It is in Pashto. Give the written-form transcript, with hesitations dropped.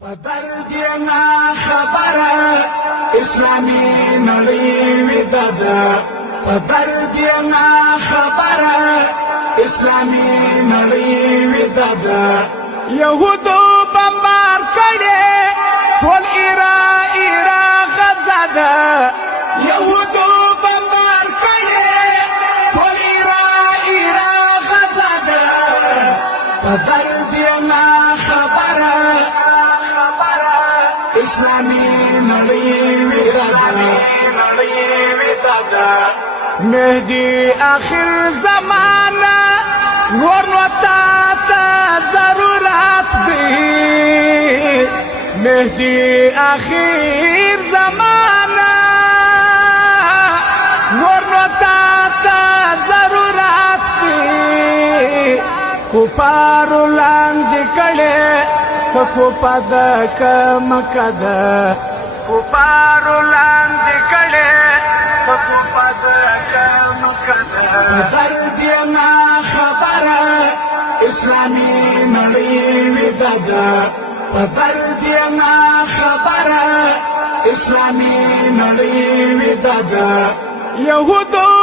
درد نا خبره اسلامي نړۍ ودا ده درد نا خبره اسلامي نړۍ ودا ده يهودو بمبار کړي ټول ایرا غزا ده يهودو بمبار کړي ټول ایرا غزا ده درد نا خبره اسلامي نړۍ ودا ده مهدي اخر زمانہ نور نو تا ضرورت دی مهدي اخر زمانہ نور نو تا ضرورت دی کفار لاندې کړي کو پد کمکد کفار لاندې کړي کو پد کمکد درد نا خبره اسلامي نړۍ ودا ده درد نا خبره اسلامي نړۍ ودا ده يهودو